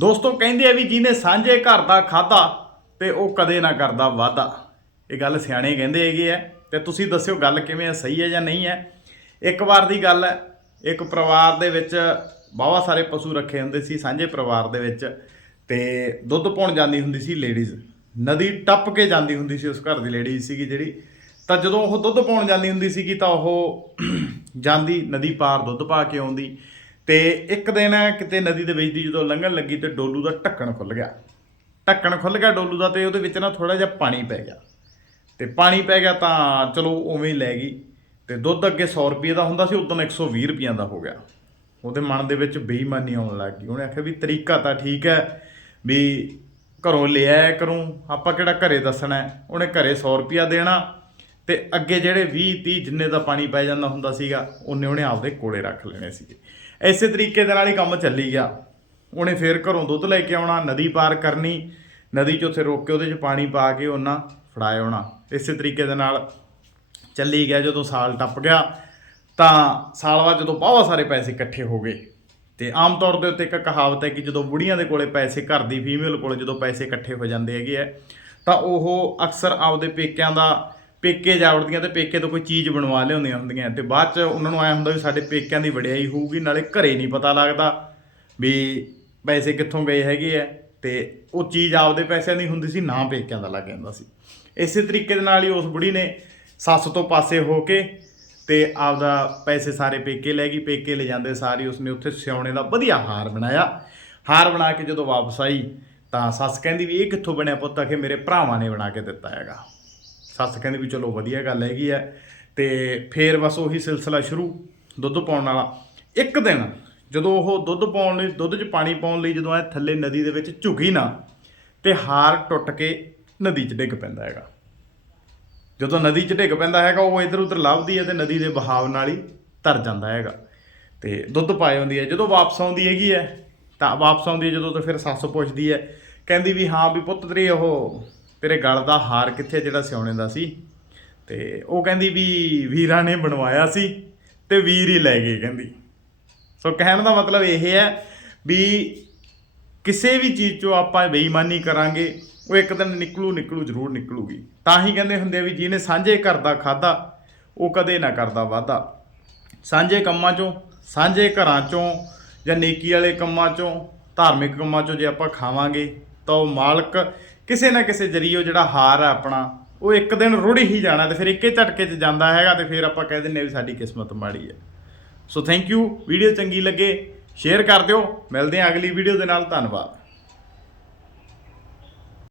ਦੋਸਤੋ ਕਹਿੰਦੇ ਆ ਵੀ ਜਿਹਨੇ ਸਾਂਝੇ ਘਰ ਦਾ ਖਾਦਾ ਤੇ ਉਹ ਕਦੇ ਨਾ ਕਰਦਾ ਵਾਦਾ ਇਹ ਗੱਲ ਸਿਆਣੇ ਕਹਿੰਦੇ ਹੈਗੇ ਆ ਤੇ ਤੁਸੀਂ ਦੱਸਿਓ ਗੱਲ ਕਿਵੇਂ ਆ, ਸਹੀ ਹੈ ਜਾਂ ਨਹੀਂ ਹੈ। ਇੱਕ ਵਾਰ ਦੀ ਗੱਲ ਹੈ, ਇੱਕ ਪਰਿਵਾਰ ਦੇ ਵਿੱਚ ਬਹੁਤ ਸਾਰੇ ਪਸ਼ੂ ਰੱਖੇ ਹੁੰਦੇ ਸੀ, ਸਾਂਝੇ ਪਰਿਵਾਰ ਦੇ ਵਿੱਚ ਤੇ ਦੁੱਧ ਪਾਉਣ ਜਾਂਦੀ ਹੁੰਦੀ ਸੀ ਲੇਡੀਜ਼। ਨਦੀ ਟੱਪ ਕੇ ਜਾਂਦੀ ਹੁੰਦੀ ਸੀ ਉਸ ਘਰ ਦੀ ਲੇਡੀ ਸੀਗੀ ਜਿਹੜੀ। ਤਾਂ ਜਦੋਂ ਉਹ ਦੁੱਧ ਪਾਉਣ ਜਾਂਦੀ ਹੁੰਦੀ ਸੀਗੀ ਤਾਂ ਉਹ ਜਾਂਦੀ, ਨਦੀ ਪਾਰ ਦੁੱਧ ਪਾ ਕੇ ਆਉਂਦੀ। ਤੇ ਇੱਕ ਦਿਨ ਕਿਤੇ ਨਦੀ ਦੇ ਵਿੱਚ ਦੀ ਜਦੋਂ ਲੰਘਣ ਲੱਗੀ ਤੇ ਡੋਲੂ ਦਾ ਢੱਕਣ ਖੁੱਲ ਗਿਆ। ਢੱਕਣ ਖੁੱਲ ਗਿਆ ਡੋਲੂ ਦਾ ਤੇ ਉਹਦੇ ਵਿੱਚ ਨਾ ਥੋੜਾ ਜਿਹਾ ਪਾਣੀ ਪੈ ਗਿਆ। ਤੇ ਪਾਣੀ ਪੈ ਗਿਆ ਤਾਂ ਚਲੋ ਉਵੇਂ ਹੀ ਲੈ ਗਈ। ਤੇ ਦੁੱਧ ਅੱਗੇ 100 ਰੁਪਏ ਦਾ ਹੁੰਦਾ ਸੀ, ਉਦੋਂ 120 ਰੁਪਈਆਂ ਦਾ ਹੋ ਗਿਆ। ਉਹਦੇ ਮਨ ਦੇ ਵਿੱਚ ਬੇਈਮਾਨੀ ਆਉਣ ਲੱਗ ਗਈ। ਉਹਨੇ ਆਖਿਆ ਵੀ ਤਰੀਕਾ ਤਾਂ ਠੀਕ ਹੈ ਵੀ ਘਰੋਂ ਲਿਆਇਆ ਕਰੂੰ। ਆਪਾਂ ਕਿਹੜਾ ਘਰੇ ਦੱਸਣਾ ਉਹਨੇ ਘਰੇ 100 ਰੁਪਿਆ ਦੇਣਾ। ਤੇ ਅੱਗੇ ਜਿਹੜੇ 20 30 ਜਿੰਨੇ ਦਾ ਪਾਣੀ ਪੈ ਜਾਂਦਾ ਹੁੰਦਾ ਸੀਗਾ, ਉਹਨੇ ਉਹਨੇ ਆਪਦੇ ਕੋਲੇ ਰੱਖ ਲੈਣੇ ਸੀਗੇ। ਇਸੇ ਤਰੀਕੇ ਦੇ ਨਾਲ ਹੀ ਕੰਮ ਚੱਲੀ ਗਿਆ। ਉਹਨੇ ਫੇਰ ਘਰੋਂ ਦੁੱਧ ਲੈ ਕੇ ਆਉਣਾ, ਨਦੀ ਪਾਰ ਕਰਨੀ, ਨਦੀ 'ਚ ਉੱਥੇ ਰੋਕ ਕੇ ਉਹਦੇ 'ਚ ਪਾਣੀ ਪਾ ਕੇ ਉਹਨਾਂ ਫੜਾਏ ਆਉਣਾ। ਇਸੇ ਤਰੀਕੇ ਦੇ ਨਾਲ ਚੱਲੀ ਗਿਆ। ਜਦੋਂ ਸਾਲ ਟੱਪ ਗਿਆ, ਤਾਂ ਸਾਲ ਬਾਅਦ ਜਦੋਂ ਬਹੁਤ ਸਾਰੇ ਪੈਸੇ ਇਕੱਠੇ ਹੋ ਗਏ। ਤੇ ਆਮ ਤੌਰ ਦੇ ਉੱਤੇ ਇੱਕ ਕਹਾਵਤ ਹੈ ਕਿ ਜਦੋਂ ਬੁੜੀਆਂ ਦੇ ਕੋਲੇ ਪੈਸੇ, ਘਰ ਦੀ ਫੀਮੇਲ ਕੋਲੇ ਜਦੋਂ ਪੈਸੇ ਇਕੱਠੇ ਹੋ ਜਾਂਦੇ ਹੈਗੇ ਆ, ਤਾਂ ਉਹ ਅਕਸਰ ਆਪਦੇ ਪੇਕਿਆਂ ਦਾ ਪੇਕੇ ਜਾ ਜਾਵੜਦੀਆਂ ਤੇ ਪੇਕੇ ਤੋਂ ਕੋਈ ਚੀਜ਼ ਬਣਵਾ ਲਿਆਉਂਦੀਆਂ ਹੁੰਦੀਆਂ ਤੇ ਬਾਅਦ ਚ ਉਹਨਾਂ ਨੂੰ ਆਇਆ ਹੁੰਦਾ ਵੀ ਸਾਡੇ ਪੇਕਿਆਂ ਦੀ ਵਡਿਆਈ ਹੋਊਗੀ, ਨਾਲੇ ਘਰੇ ਨਹੀਂ ਪਤਾ ਲੱਗਦਾ ਵੀ ਪੈਸੇ ਕਿੱਥੋਂ ਗਏ ਹੈਗੇ ਆ ਤੇ ਉਹ ਚੀਜ਼ ਆਪਦੇ ਪੈਸਿਆਂ ਦੀ ਹੁੰਦੀ ਸੀ, ਨਾ ਪੇਕਿਆਂ ਦਾ ਲੱਗ ਜਾਂਦਾ ਸੀ। ਇਸੇ ਤਰੀਕੇ ਦੇ ਨਾਲ ਹੀ ਉਸ ਬੁੜੀ ਨੇ ਸੱਸ ਤੋਂ ਪਾਸੇ ਹੋ ਕੇ ਤੇ ਆਪਦਾ ਪੈਸੇ ਸਾਰੇ ਪੇਕੇ ਲੈ ਗਈ, ਪੇਕੇ ਲੈ ਜਾਂਦੇ ਸਾਰੀ ਉਸਨੇ ਉੱਥੇ ਸਿਉਣੇ ਦਾ ਵਧੀਆ ਹਾਰ ਬਣਾਇਆ। ਹਾਰ ਬਣਾ ਕੇ ਜਦੋਂ ਵਾਪਸ ਆਈ ਤਾਂ ਸੱਸ ਕਹਿੰਦੀ ਵੀ ਇਹ ਕਿੱਥੋਂ ਬਣਿਆ ਪੁੱਤ? ਆਖੇ ਮੇਰੇ ਭਰਾਵਾਂ ਨੇ ਬਣਾ ਕੇ ਦਿੱਤਾ ਹੈਗਾ। ਸੱਸ ਕਹਿੰਦੀ ਵੀ ਚਲੋ ਵਧੀਆ ਗੱਲ ਹੈਗੀ ਆ। ਤੇ ਫੇਰ ਬਸ ਉਹੀ ਸਿਲਸਿਲਾ ਸ਼ੁਰੂ, ਦੁੱਧ ਪਾਉਣ ਵਾਲਾ। ਇੱਕ ਦਿਨ ਜਦੋਂ ਉਹ ਦੁੱਧ ਪਾਉਣ ਲਈ, ਦੁੱਧ 'ਚ ਪਾਣੀ ਪਾਉਣ ਲਈ ਜਦੋਂ ਐ ਥੱਲੇ ਨਦੀ ਦੇ ਵਿੱਚ ਝੁਕੀ ਨਾ, ਤੇ ਹਾਰ ਟੁੱਟ ਕੇ ਨਦੀ 'ਚ ਡਿੱਗ ਪੈਂਦਾ ਹੈਗਾ। ਜਦੋਂ ਨਦੀ 'ਚ ਡਿੱਗ ਪੈਂਦਾ ਹੈਗਾ, ਉਹ ਇਧਰ ਉਧਰ ਲੱਭਦੀ ਹੈ ਤੇ ਨਦੀ ਦੇ ਬਹਾਵ ਨਾਲ ਹੀ ਤਰ ਜਾਂਦਾ ਹੈਗਾ। ਤੇ ਦੁੱਧ ਪਾਏ ਹੁੰਦੀ ਹੈ। ਜਦੋਂ ਵਾਪਸ ਆਉਂਦੀ ਹੈਗੀ ਹੈ, ਤਾਂ ਵਾਪਸ ਆਉਂਦੀ ਹੈ ਜਦੋਂ ਤਾਂ ਫਿਰ ਸੱਸ ਪੁੱਛਦੀ ਹੈ, ਕਹਿੰਦੀ ਵੀ ਹਾਂ ਵੀ ਪੁੱਤ ਤੇਰੇ ਉਹ ਤੇਰੇ ਗਲ ਦਾ ਹਾਰ ਕਿੱਥੇ ਜਿਹੜਾ ਸਿਉਣੇ ਦਾ ਸੀ? ਤੇ ਉਹ ਕਹਿੰਦੀ ਵੀ ਵੀਰਾਂ ਨੇ ਬਣਵਾਇਆ ਸੀ ਤੇ ਵੀਰ ਹੀ ਲੈ ਗਏ ਕਹਿੰਦੀ। ਸੋ ਕਹਿਣ ਦਾ ਮਤਲਬ ਇਹ ਹੈ ਵੀ ਕਿਸੇ ਵੀ ਚੀਜ਼ 'ਚੋਂ ਆਪਾਂ ਬੇਈਮਾਨੀ ਕਰਾਂਗੇ, ਉਹ ਇੱਕ ਦਿਨ ਨਿਕਲੂ ਨਿਕਲੂ ਜ਼ਰੂਰ ਨਿਕਲੂਗੀ। ਤਾਂ ਹੀ ਕਹਿੰਦੇ ਹੁੰਦੇ ਵੀ ਜਿਹਨੇ ਸਾਂਝੇ ਘਰ ਦਾ ਖਾਦਾ ਉਹ ਕਦੇ ਨਾ ਕਰਦਾ ਵਾਦਾ ਸਾਂਝੇ ਕੰਮਾਂ 'ਚੋਂ, ਸਾਂਝੇ ਘਰਾਂ 'ਚੋਂ ਜਾਂ ਨੇਕੀ ਵਾਲੇ ਕੰਮਾਂ 'ਚੋਂ, ਧਾਰਮਿਕ ਕੰਮਾਂ 'ਚੋਂ ਜੇ ਆਪਾਂ ਖਾਵਾਂਗੇ ਤਾਂ ਉਹ ਮਾਲਕ ਕਿਸੇ ਨਾ ਕਿਸੇ ਜਰੀਏ ਜਿਹੜਾ ਹਾਰ ਹੈ ਆਪਣਾ, ਉਹ ਇੱਕ ਦਿਨ ਰੁੜੀ ਹੀ ਜਾਣਾ ਤੇ ਫਿਰ ਇੱਕੇ ਝਟਕੇ 'ਚ ਜਾਂਦਾ ਹੈਗਾ ਤੇ ਫਿਰ ਆਪਾਂ ਕਹਿ ਦਿੰਨੇ ਆ ਵੀ ਸਾਡੀ ਕਿਸਮਤ ਮਾੜੀ ਹੈ। ਸੋ ਥੈਂਕ ਯੂ ਵੀਡੀਓ ਚੰਗੀ ਲੱਗੇ ਸ਼ੇਅਰ ਕਰ ਦਿਓ, ਮਿਲਦੇ ਹਾਂ ਅਗਲੀ ਵੀਡੀਓ ਦੇ ਨਾਲ, ਧੰਨਵਾਦ।